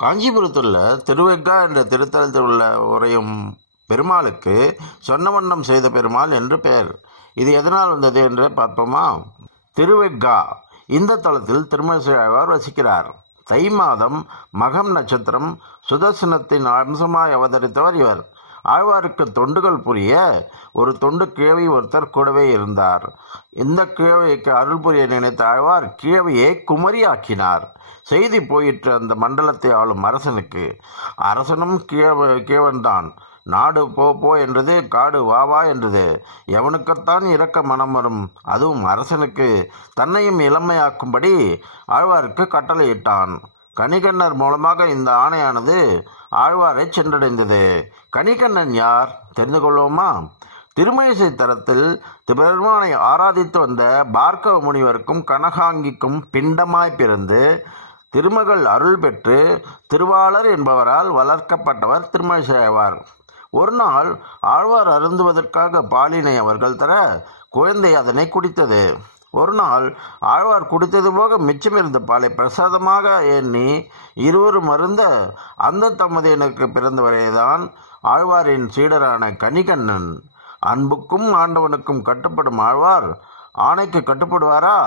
காஞ்சிபுரத்துள்ள திருவெக்கா என்ற திருத்தலத்தில் உள்ள உறையும் பெருமாளுக்கு சொன்ன வண்ணம் செய்த பெருமாள் என்று பெயர். இது எதனால் வந்தது என்று பார்ப்போமா? திருவெக்கா இந்த தலத்தில் திருமழிசை ஆழ்வார் வசிக்கிறார். தை மாதம் மகம் நட்சத்திரம் சுதர்சனத்தின் அம்சமாய் அவதரித்தவர் இவர். ஆழ்வாருக்கு தொண்டுகள் புரிய ஒரு தொண்டு கிழவி ஒருத்தர் கூடவே இருந்தார். இந்த கிழவிக்கு அருள் புரிய நினைத்த ஆழ்வார் கிழவியை குமரி ஆக்கினார். செய்தி போயிற்று அந்த மண்டலத்தை ஆளும் அரசனுக்கு. அரசனும் கிழவன்தான். நாடு போ என்றது, காடு வா என்றது. எவனுக்குத்தான் இறக்க மனம் வரும்? அதுவும் அரசனுக்கு தன்னையும் இளமையாக்கும்படி ஆழ்வாருக்கு கட்டளையிட்டான். கணிகண்ணர் மூலமாக இந்த ஆணையானது ஆழ்வாரை சென்றடைந்தது. கணிகண்ணன் யார் தெரிந்து கொள்வோமா? திருமழிசை தலத்தில் பெருமானை ஆராதித்து வந்த பார்க்கவ முனிவருக்கும் கனகாங்கிக்கும் பிண்டமாய் பிறந்து திருமகள் அருள் பெற்று திருவாளர் என்பவரால் வளர்க்கப்பட்டவர் திருமழிசை ஆழ்வார். ஒரு நாள் ஆழ்வார் அருந்துவதற்காக பாலினை அவர்கள் தர குழந்தை அதனை குடித்தது. ஒரு நாள் ஆழ்வார் குடித்தது போக மிச்சமிருந்த பாலை பிரசாதமாக எண்ணி இருவரும் அருந்த அந்த தம்பதியனுக்கு பிறந்தவரேதான் ஆழ்வாரின் சீடரான கணிகண்ணன். அன்புக்கும் ஆண்டவனுக்கும் கட்டுப்படும் ஆழ்வார் ஆணைக்கு கட்டுப்படுவாரா?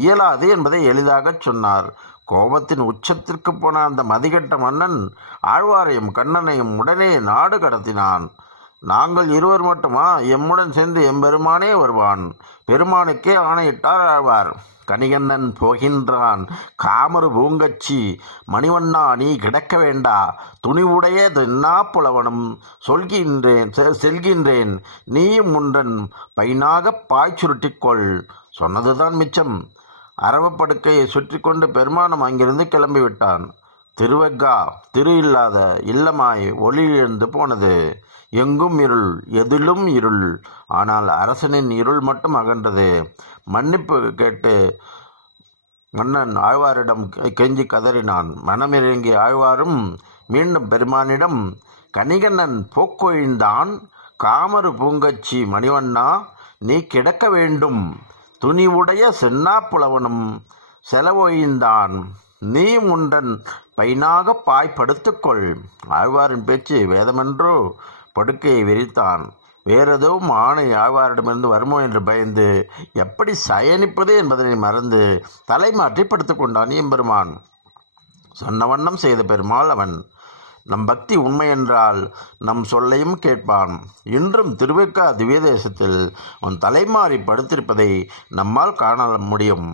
இயலாது என்பதை எளிதாக சொன்னார். கோபத்தின் உச்சத்திற்கு போன அந்த மதிகட்ட மன்னன் ஆழ்வாரையும் கண்ணனையும் உடனே நாடு கடத்தினான். நாங்கள் இருவர் மட்டுமா? எம்முடன் சென்று எம்பெருமானே வருவான். பெருமானுக்கே ஆணையிட்டார் ஆழ்வார். கணிகண்ணன் போகின்றான். காமரு பூங்கச்சி மணிவண்ணா, நீ கிடக்க வேண்டா. துணிவுடைய தென்னா புலவனும் செல்கின்றேன். நீயும் முன்றன் பைனாக பாய் சுருட்டிக்கொள். சொன்னதுதான் மிச்சம். அரவப்படுக்கையை சுற்றி கொண்டு பெருமானம் அங்கிருந்து கிளம்பிவிட்டான். திருவெக்கா திரு இல்லாத இல்லமாய் ஒளி இழந்து போனது. எங்கும் இருள், எதிலும் இருள். ஆனால் அரசனின் இருள் மட்டும் அகன்றது. மன்னிப்பு கேட்டு மன்னன் ஆழ்வாரிடம் கெஞ்சி கதறினான். மனமிறங்கிய ஆழ்வாரும் மீண்டும் பெருமானிடம், கணிகண்ணன் போக்கொழிந்தான். காமரு பூங்கச்சி மணிவண்ணா, நீ கிடக்க வேண்டும். துணிவுடைய சென்னா புலவனும் செலவொழிந்தான். நீ முண்டன் பைனாக பாய் படுத்துக்கொள். ஆழ்வாரின் பேச்சு வேதமென்றோ படுக்கையை விரித்தான். வேறெதுவும் ஆணை ஆழ்வாரிடமிருந்து வருமோ என்று பயந்து எப்படி சயனிப்பது என்பதனை மறந்து தலைமாற்றி படுத்துக்கொண்டான் எம்பெருமான். சொன்ன வண்ணம் செய்த பெருமாள் அவன். நம் பக்தி உண்மையென்றால் நம் சொல்லையும் கேட்பான். இன்றும் திருவெக்கா திவ்ய தேசத்தில் அவன் தலைமாறி படுத்திருப்பதை நம்மால் காண முடியும்.